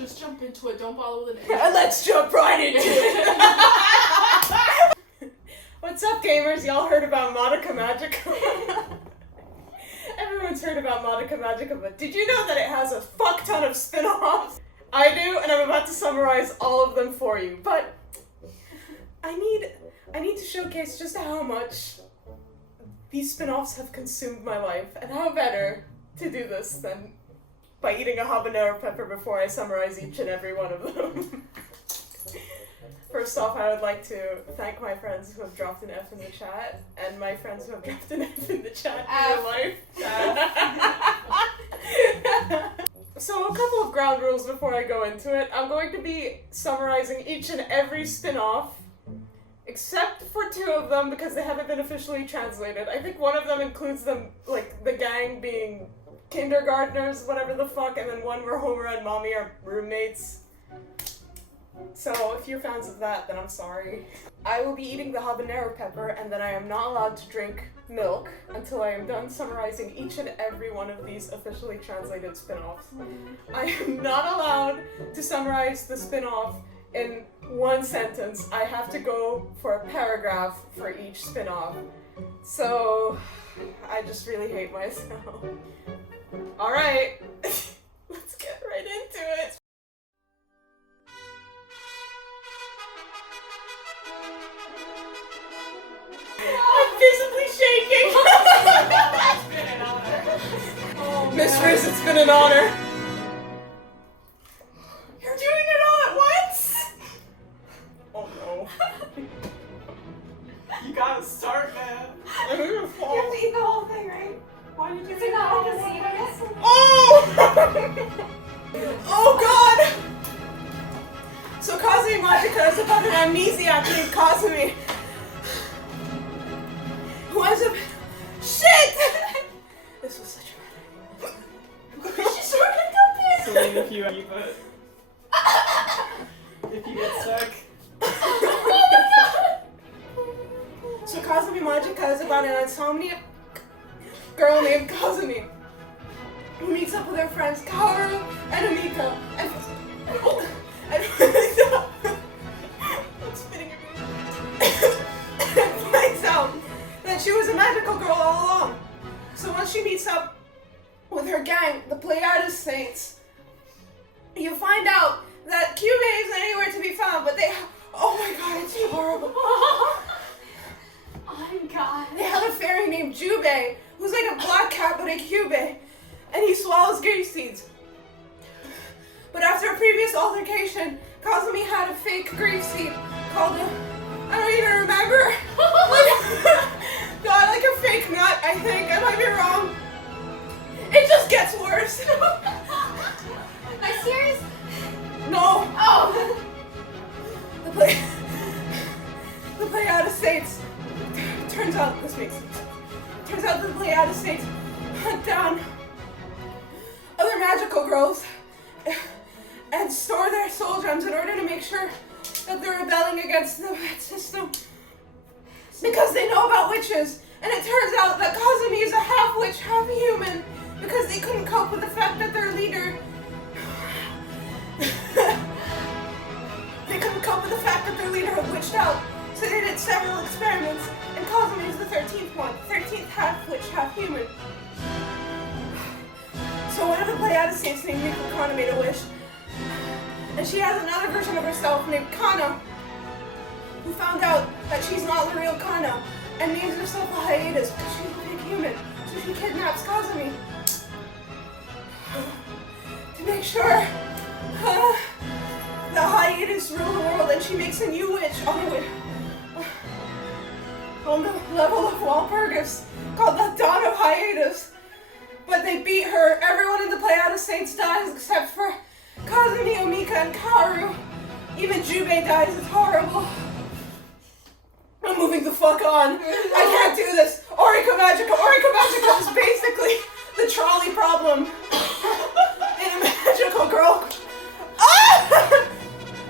Just jump into it, don't bother with an And let's jump right into it! What's up, gamers? Y'all heard about Madoka Magica? Everyone's heard about Madoka Magica, but did you know that it has a fuck ton of spin-offs? I do, and I'm about to summarize all of them for you, but I need to showcase just how much these spin-offs have consumed my life, and how better to do this than by eating a habanero pepper before I summarize each and every one of them. First off, I would like to thank my friends who have dropped an F in the chat, and my friends who have dropped an F in the chat in real life. So a couple of ground rules before I go into it. I'm going to be summarizing each and every spin-off, except for two of them because they haven't been officially translated. I think one of them includes them, like, the gang being kindergartners, whatever the fuck, and then one where Homer and Mommy are roommates. So if you're fans of that, then I'm sorry. I will be eating the habanero pepper, and then I am not allowed to drink milk until I am done summarizing each and every one of these officially translated spin-offs. I am not allowed to summarize the spin-off in one sentence. I have to go for a paragraph for each spin-off. So I just really hate myself. Alright, let's get right into it. I'm visibly shaking. It's been an honor. Oh, Miss Riz, it's been an honor. You're doing it all at once? Oh no. You gotta start, man. I'm gonna fall. You have to eat the whole thing, right? Why did you Is it not like a seed, I guess? Oh! Oh god! So Kazumi Magica is about an amnesiac named Kazumi. Who ends up... Shit! This was such a bad idea. She's sort of So leave if you eat, but if you get stuck. So Kazumi Magica is about an insomniac girl named Kazumi who meets up with her friends Kaoru and Amika and I'm spitting and finds out that she was a magical girl all along. So once she meets up with her gang, the Pleiades Saints, you find out that Kyubey isn't anywhere to be found, but they... Oh my god, it's horrible. Oh my god. They have a fairy named Jubei, who's like a black cat but a Kyubey, and he swallows grief seeds. But after a previous altercation, Kazumi had a fake grief seed called a... I don't even remember. God, like a fake nut, I think. I might be wrong. It just gets worse. Are you serious? No. Oh! The Pleiades Saints. Turns out this makes sense. Turns out the Pleiades Saints hunt down other magical girls and store their soul gems in order to make sure that they're rebelling against the system. Because they know about witches, and it turns out that Kazumi is a half witch, half human, because they couldn't cope with the fact that their leader had witched out, so they did several experiments, and Kazumi is the 13th one, 13th half witch, half human. So one of the Pleiades Saints named Miko Kana made a wish, and she has another version of herself named Kana, who found out that she's not the real Kana, and names herself a hiatus because she's a big human, so she kidnaps Kazumi to make sure the hiatus rule the world, and she makes a new witch on the level of Walpurgis called the Dawn of Hiatus. But they beat her. Everyone in the Pleiades Saints dies except for Kazumi, Omika, and Kaoru. Even Jubei dies. It's horrible. I'm moving the fuck on. I can't do this. Orika Magica. Orika Magica is basically the trolley problem in a magical girl. Ah!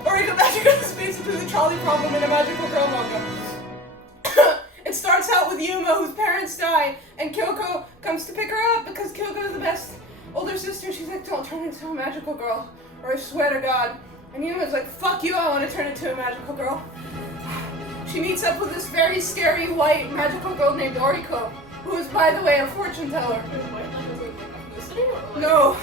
Orika Magica is basically the trolley problem in a magical girl manga. It starts out with Yuma, whose parents die, and Kyoko comes to pick her up because Kyoko is the best older sister. She's like, don't turn into a magical girl, or I swear to God. And Yuma's like, fuck you, I want to turn into a magical girl. She meets up with this very scary white magical girl named Oriko, who is, by the way, a fortune teller. No.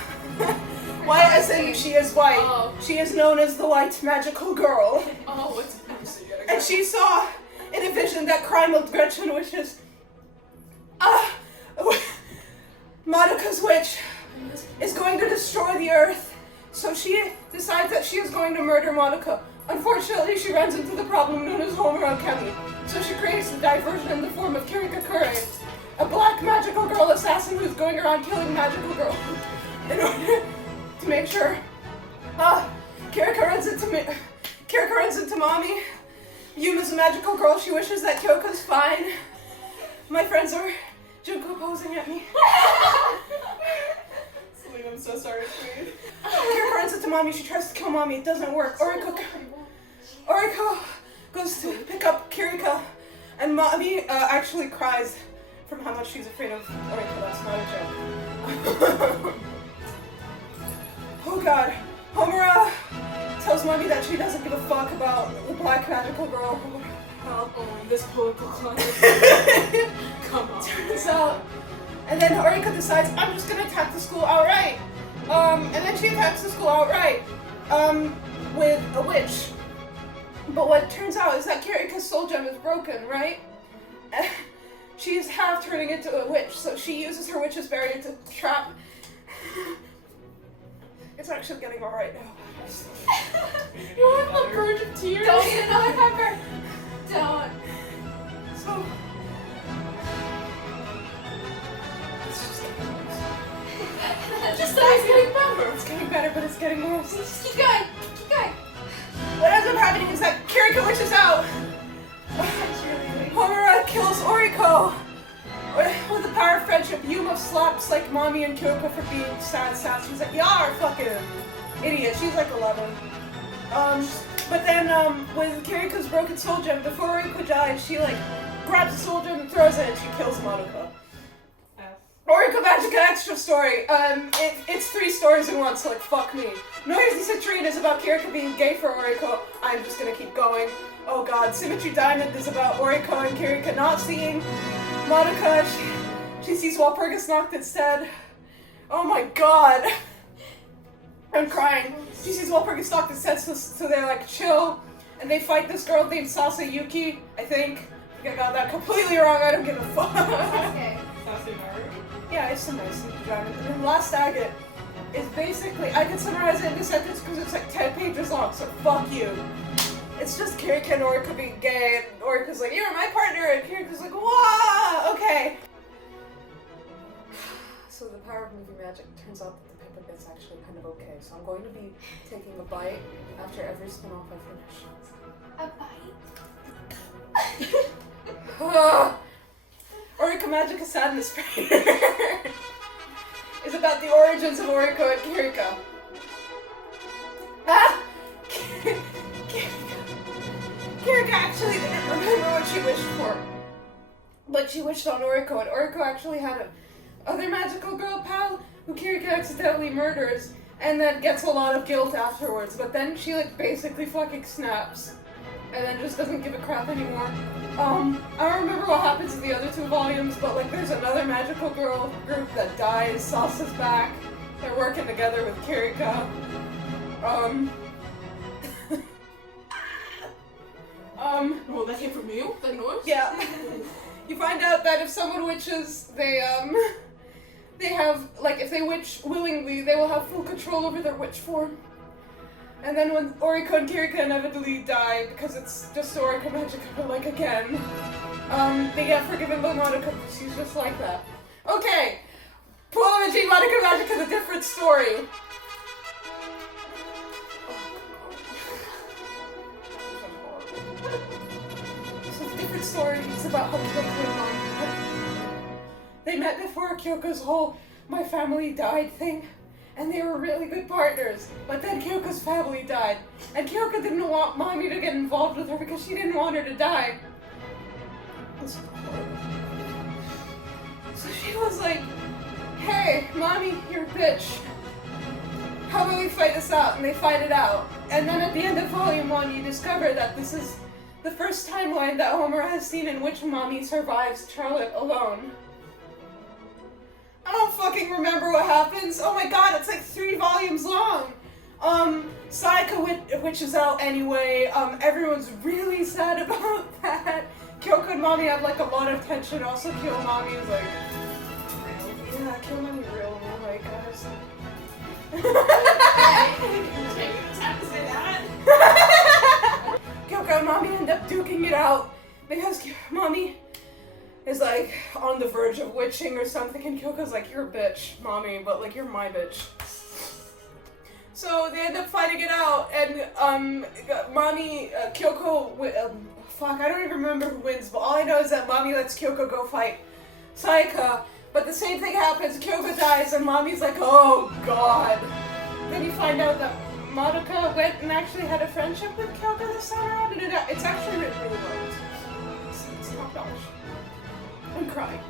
White as in she is white. Oh. She is known as the white magical girl. Oh, what's next? And she saw in a vision that Crimal Gretchen, which is Madoka's witch, is going to destroy the earth. So she decides that she is going to murder Madoka. Unfortunately, she runs into the problem known as Homura Kemi. So she creates a diversion in the form of Kirika Kure, a black magical girl assassin who's going around killing magical girls in order to make sure. Kirika runs into Mommy. Yuma's a magical girl. She wishes that Kyoko's fine. My friends are Junko posing at me. Celine, I'm so sorry, Queen. Kirika runs into Mommy. She tries to kill Mommy. It doesn't work. Oriko goes to pick up Kirika, and Mommy actually cries from how much she's afraid of Oriko. That's not a joke. Oh God. Homura tells Mommy that she doesn't give a fuck about the black magical girl. Oh, this political climate. Come on. Turns out. And then Oriko decides, I'm just gonna attack the school outright. And then she attacks the school outright. With a witch. But what turns out is that Kirika's soul gem is broken, right? She's half turning into a witch, so she uses her witch's berry to trap. It's actually getting alright now. You're on the verge of tears. Don't get another pepper. Don't. So. It's just getting worse. Just that it's getting better. It's getting better, but it's getting worse. Just keep going. Keep going. What ends up happening is that Kirika witches out. Homura kills Oriko. With the power of friendship, Yuma slaps like Mommy and Kyoko for being sad. She's like, y'all are fucking idiots. She's like 11. But then with Kirika's broken soul gem, before Oriko dies, she like grabs the soul gem and throws it, and she kills Madoka. Oriko Magica extra story. It's 3 stories in one, so like fuck me. Noisy Citrine is about Kirika being gay for Oriko. I'm just gonna keep going. Oh God, Symmetry Diamond is about Oriko and Kirika not seeing Madoka. She sees Walpurgis Nacht instead. Oh my God. I'm crying. She sees Walpurgis Nacht instead, so they're like chill, and they fight this girl named Sasa Yuki. I think I got that completely wrong. I don't give a fuck. Okay. Yeah, it's a nice diamond. And then Last Agate is basically, I can summarize it in a sentence because it's like 10 pages long, so fuck you. It's just Kirika and Oriko being gay, and Oriko's like, you're my partner, and Kirika's like, wah, okay. So the power of movie magic turns out that the pepper bit's actually kind of okay, so I'm going to be taking a bite after every spin-off I finish. A bite. Oriko Magica Sadness Prayer is about the origins of Oriko and Kirika. Kirika actually didn't remember what she wished for, but she wished on Oriko, and Oriko actually had a other magical girl pal who Kirika accidentally murders, and then gets a lot of guilt afterwards, but then she like basically fucking snaps. And then just doesn't give a crap anymore. I don't remember what happens in the other 2 volumes, but like there's another magical girl group that dies. Salsa's back. They're working together with Kirika. Well, that came from you? That noise? Yeah. You find out that if someone witches, they have, like, if they witch willingly, they will have full control over their witch form. And then when Oriko and Kirika inevitably die, because it's just Oriko Magica, but like again, they get forgiven by Madoka because she's just like that. Okay! Polymagy, Madoka Magica, the different story. So the different story is about how Kyoko and Mom, they met before Kyoko's whole my family died thing. And they were really good partners, but then Kyoko's family died, and Kyoko didn't want Mommy to get involved with her because she didn't want her to die. So she was like, hey, Mommy, you're a bitch. how about we fight this out? And they fight it out. And then at the end of Volume 1, you discover that this is the first timeline that Homer has seen in which Mommy survives Charlotte alone. I don't fucking remember what happens. Oh my god, it's like 3 volumes long. Sayaka witches out anyway. Everyone's really sad about that. Kyoko and Mommy have like a lot of tension. Also, Kyo Mommy is like, yeah, Kyo Mommy real. Oh my gosh. Time to say that. Kyoko and Mommy end up duking it out because Mommy is like on the verge of witching or something, and Kyoko's like, you're a bitch, Mommy, but like you're my bitch. So they end up fighting it out, and Mommy, Kyoko, fuck, I don't even remember who wins, but all I know is that Mommy lets Kyoko go fight Sayaka, but the same thing happens, Kyoko dies, and Mommy's like, oh god. Then you find out that Madoka went and actually had a friendship with Kyoko this time around, and it's actually written really well. It's top notch. I'm crying.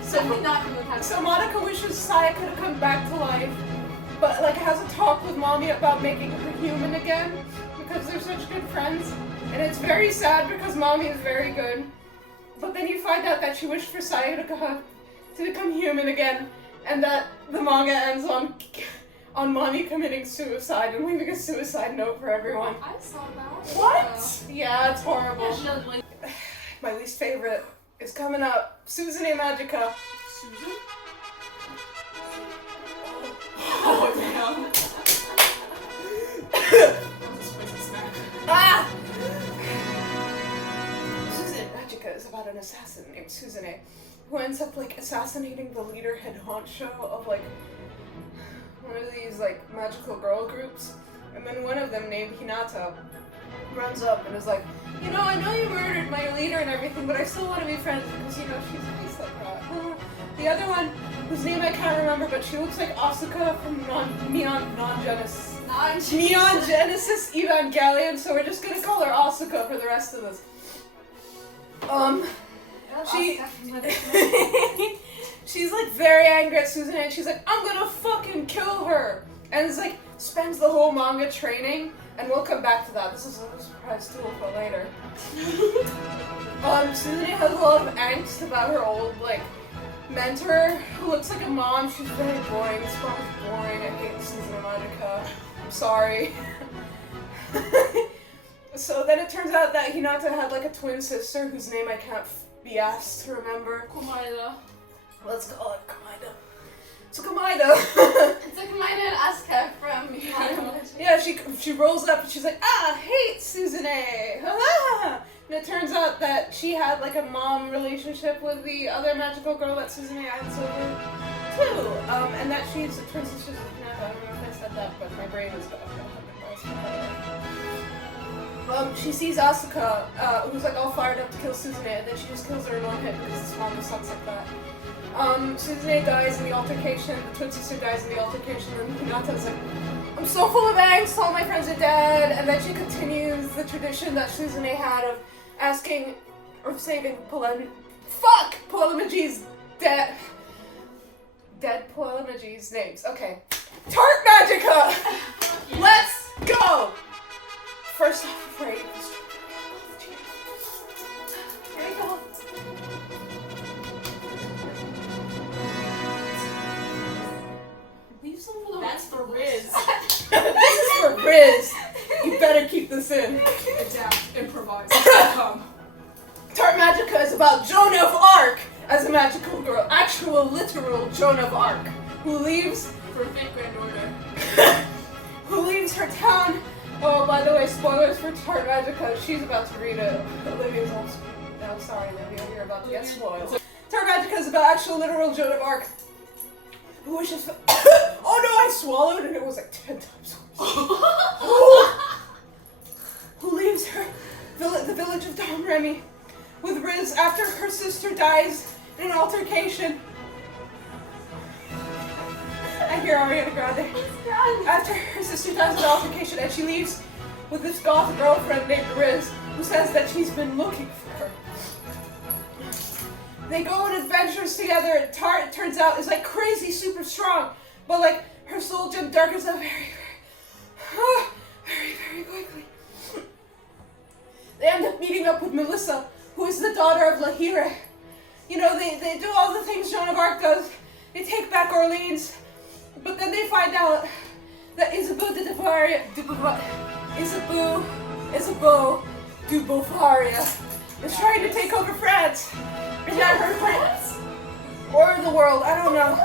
So Madoka wishes Sayaka to come back to life, but like has a talk with Mommy about making her human again because they're such good friends, and it's very sad because Mommy is very good. But then you find out that she wished for Sayaka to become human again, and that the manga ends on Mommy committing suicide and leaving a suicide note for everyone. I saw that. What? Yeah, it's horrible. Yeah, she does like My least favorite is coming up. Suzune Magica. Susan? Oh damn. That was a spicy snack. Ah! Suzune Magica is about an assassin named Suzune who ends up like assassinating the leader head honcho of like one of these like magical girl groups, and then one of them named Hinata runs up and is like, you know, I know you murdered my leader and everything, but I still want to be friends because, you know, she's nice like that. The other one, whose name I can't remember, but she looks like Asuka from Neon Genesis Evangelion, so we're just gonna call her Asuka for the rest of this. She's like very angry at Suzune, and she's like, I'm gonna fucking kill her! And it's like, spends the whole manga training, and we'll come back to that. This is a surprise tool for later. Suzune has a lot of angst about her old, like, mentor, who looks like a mom. She's very boring. This mom is boring. I hate Suzune Magica. I'm sorry. So then it turns out that Hinata had, like, a twin sister whose name I can't be asked to remember. Komaeda. Let's call it Komaeda. So Komaeda. It's like Maida and Asuka from Yeah, she rolls up and she's like, I hate Suzune! Ah! And it turns out that she had like a mom relationship with the other magical girl that Suzune adds over too. And that she's a twin sister with Hinata. I don't know if I said that, but my brain is going. She sees Asuka, who's like all fired up to kill Suzune, and then she just kills her in one hit because this manga sucks like that. Suzune dies in the altercation, the twin sister dies in the altercation, and Hinata's like, I'm so full of angst, all my friends are dead, and then she continues the tradition that Suzune had of asking, or saving Polymage's dead Polymage's names. Okay. Tart Magica! Let's go! First off, before I eat this, here we go. Leave some for the That's for Riz. This is for Riz. You better keep this in. Adapt, improvise, come. Tart Magica is about Joan of Arc as a magical girl, actual literal Joan of Arc, who leaves For fifth grand order. who leaves her town. Oh, by the way, spoilers for Tart Magica. She's about to read it. Olivia's also. No, sorry, Olivia, you're about to get spoiled. Tart Magica is about actual literal Joan of Arc, who wishes for. Oh no, I swallowed and it was like 10 times worse. Who leaves the village of Dom Remy with Riz after her sister dies in an altercation. I hear Ariana Grande. After her sister dies in an altercation, and she leaves with this goth girlfriend named Riz, who says that she's been looking for her. They go on adventures together. Tart, it turns out, is like crazy super strong, but like her soul gem darkens out very quickly. They end up meeting up with Melissa, who is the daughter of Lahire. You know, they do all the things Joan of Arc does. They take back Orleans, but then they find out that Isabeau de Beaufaria is trying to take over France. And that her friends, or the world, I don't know.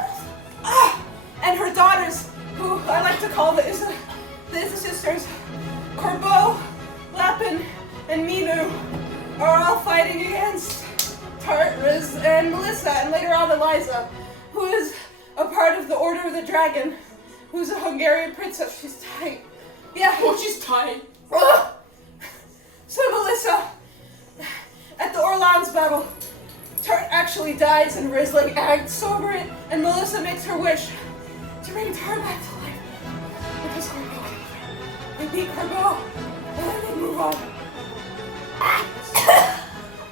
And her daughters, who I like to call the Isa sisters, Corbeau, Lapin, and Minu, are all fighting against Riz and Melissa, and later on Eliza, who is a part of the Order of the Dragon, who's a Hungarian princess. She's tight. Yeah. Oh, she's tight. So Melissa, at the Orleans battle, Tart actually dies and Riz acts over it, and Melissa makes her wish to bring Tart back to life. Because Corbeau, they beat Corbeau, and then they move on.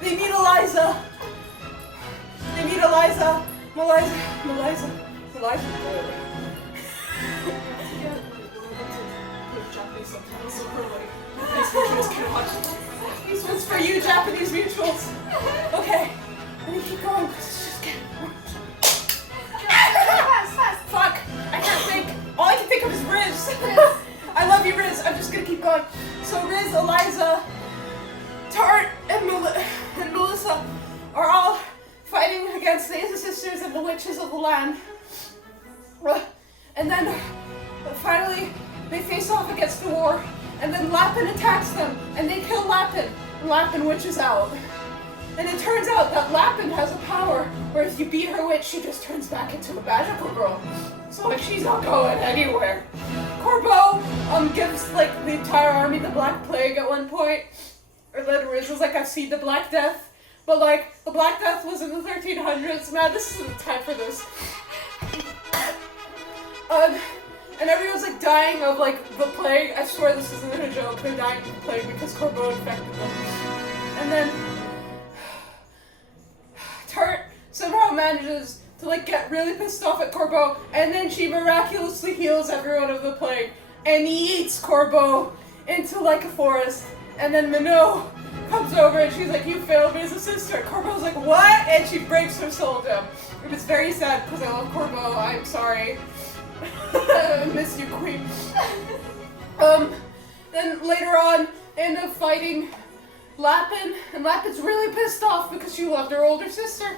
They meet Eliza. Melissa. Japanese subtitles, so we're like, these mutuals can watch this. This one's for you, Japanese mutuals. Okay, let me keep going because it's just getting worse. Fast. Fuck, I can't think. All I can think of is Riz. I love you, Riz. I'm just gonna keep going. So Riz, Eliza, Tart, and Melissa are all fighting against the Isa sisters and the witches of the land. And then finally they face off against the war, and then Lapin attacks them, and they kill Lapin, and Lapin witches out. And it turns out that Lapin has a power where if you beat her witch, she just turns back into a magical girl. So like she's not going anywhere. Corbeau gives like the entire army the Black Plague at one point. Or then Riz was like, I've seen the Black Death. But like, the Black Death was in the 1300s. Man, this isn't the time for this. And everyone's like dying of like the plague. I swear this isn't a joke. They're dying of the plague because Corbeau infected them. And then Tart somehow manages to like get really pissed off at Corbeau, and then she miraculously heals everyone of the plague and eats Corbeau into like a forest. And then Minot comes over and she's like, you failed me as a sister. Corbeau's like, what? And she breaks her soul gem. It was very sad because I love Corbeau. I'm sorry. I miss you, queen. Then later on, they end up fighting Lapin, and Lapin's really pissed off because she loved her older sister.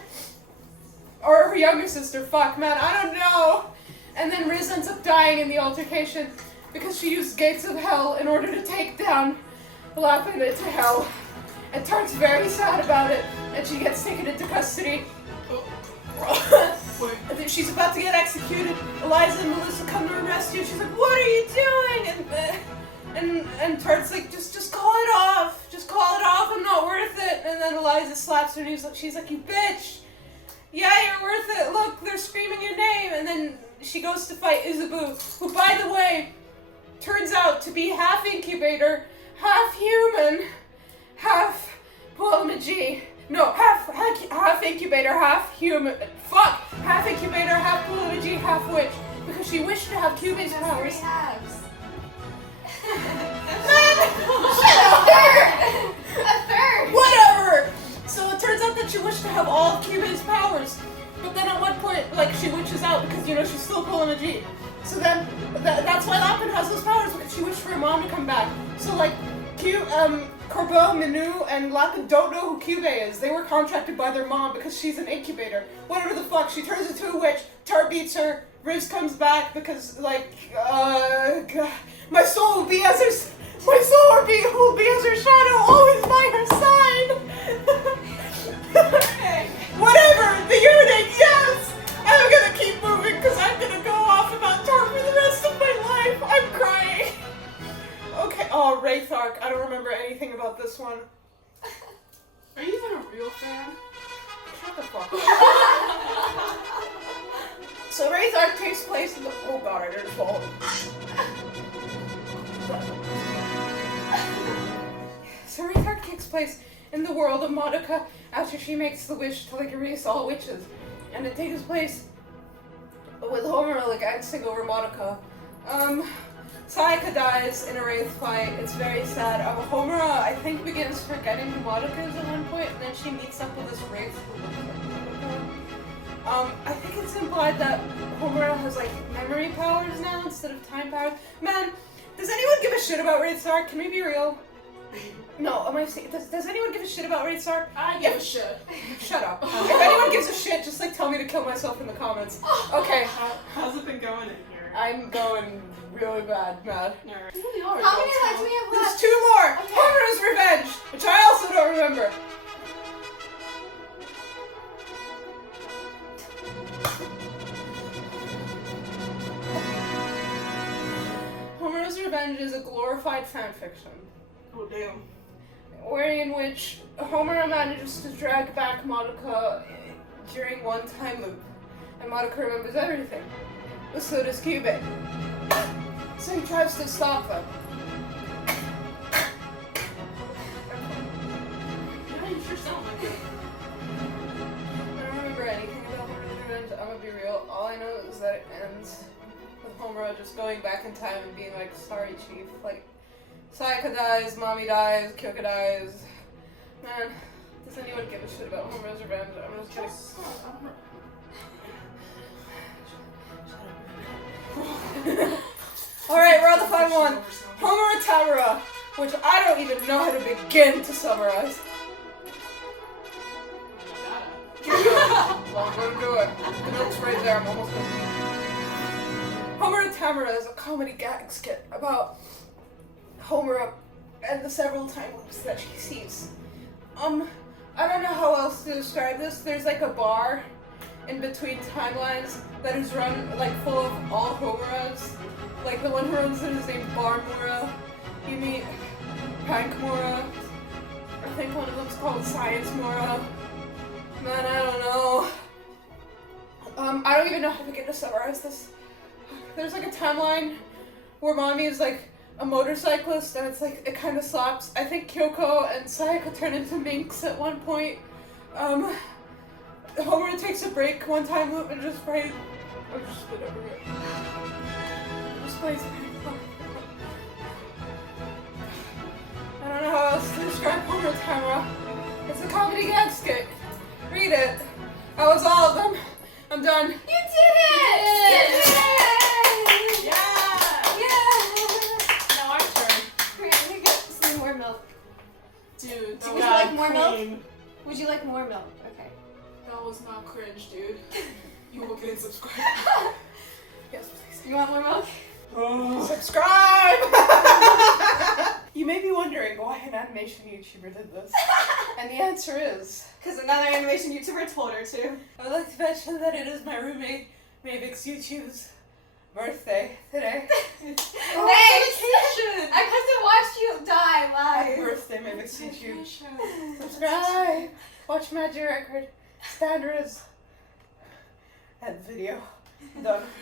Or her younger sister, fuck, man, I don't know. And then Riz ends up dying in the altercation because she used Gates of Hell in order to take down Lapin into hell. And Tart's very sad about it, and she gets taken into custody. And then she's about to get executed. Eliza and Melissa come to her rescue. She's like, what are you doing? And Tart's like, just call it off. Just call it off. I'm not worth it. And then Eliza slaps her and she's like, you bitch. Yeah, you're worth it. Look, they're screaming your name. And then she goes to fight Isabeau, who, by the way, turns out to be half incubator, half human, half Polymagy. No, half incubator, half human. Fuck! Half incubator, half Polymagy, half witch. Because she wished to have Cuban's powers. Three halves. A third! Whatever! So it turns out that she wished to have all of Cuban's powers. But then at one point, like, she witches out because, you know, she's still Polymagy. So then, that's why Lapin has those powers, because she wished for her mom to come back. So, like, Corbeau, Minu, and Lapin don't know who Cube is. They were contracted by their mom because she's an incubator. Whatever the fuck, she turns into a witch, Tart beats her, Riz comes back because, like, God, my soul will be as her shadow, always by her side. Whatever, the eunuch, yes! I'm gonna keep moving because I'm gonna go off about Tart for the rest of my life. I'm crying. Okay, oh, Wraithark. I don't remember anything about this one. Are you even a real fan? Shut the fuck up. So Wraithark takes place in the... Oh god, I didn't fall. So Wraithark takes place in the world of Madoka after she makes the wish to like erase all witches. And it takes place with Homura like axing over Madoka. Sayaka dies in a wraith fight. It's very sad. Homura, I think, begins forgetting who Madoka is at one point, and then she meets up with this wraith who looks like Madoka. I think it's implied that Homura has like memory powers now instead of time powers. Man, does anyone give a shit about Wraith Sark? Can we be real? No, am I saying, does anyone give a shit about Wraith Sark? I give a shit. Shut up. If anyone gives a shit, just like tell me to kill myself in the comments. Okay. How's it been going in here? I'm going really bad, Matt. Nerd. Really are. How many lives do we have There's left? 2 more! Okay. Homura's Revenge! Which I also don't remember. Homura's Revenge is a glorified fanfiction. Oh damn. In which Homura manages to drag back Madoka during one time loop. And Madoka remembers everything. But so does Kyubey. So he tries to stop them. Yeah, you sure sound like it. I don't remember anything about Homura's Revenge, I'm gonna be real. All I know is that it ends with Homura just going back in time and being like, sorry chief, like, Sayaka dies, Mommy dies, Kyoka dies. Man, does anyone give a shit about Homura's Revenge? I'm just kidding. Alright, we're on the final one. Homura Tamura, which I don't even know how to begin to summarize. Well, I'm gonna do it. The note's right there, I'm almost done. Homura Tamura is a comedy gag skit about Homura and the several time loops that she sees. I don't know how else to describe this. There's like a bar in between timelines that is run like full of all Homuras. Like the one who runs it is named Barmura. You meet Pankmura. I think one of them's called Science Mura. Man, I don't know. I don't even know how to begin to summarize this. There's like a timeline where Mommy is like a motorcyclist and it's like, it kind of slaps. I think Kyoko and Sayaka turn into minks at one point. Homura takes a break one time loop and just plays. I'm just spit everywhere. Just plays. I don't know how else to describe Homura Tamura. It's a comedy gag skit. Read it. That was all of them. I'm done. You did it! You did it! Yeah! Yeah! Now our turn. Great, I'm gonna get some more milk. Dude, that Would was you like more milk? clean. Would you like more milk? Okay. That was not cringe, dude. You look and subscribe. Yes, please. You want more milk? Subscribe! You may be wondering why an animation YouTuber did this. And the answer is... Because another animation YouTuber told her to. I would like to mention that it is my roommate, Mavik's YouTube's birthday today. Thanks! Vacation! I couldn't watch you die Happy live. birthday, Mavik's YouTube. Vacation. Subscribe! Watch Magic Record. Standards. End video. Done.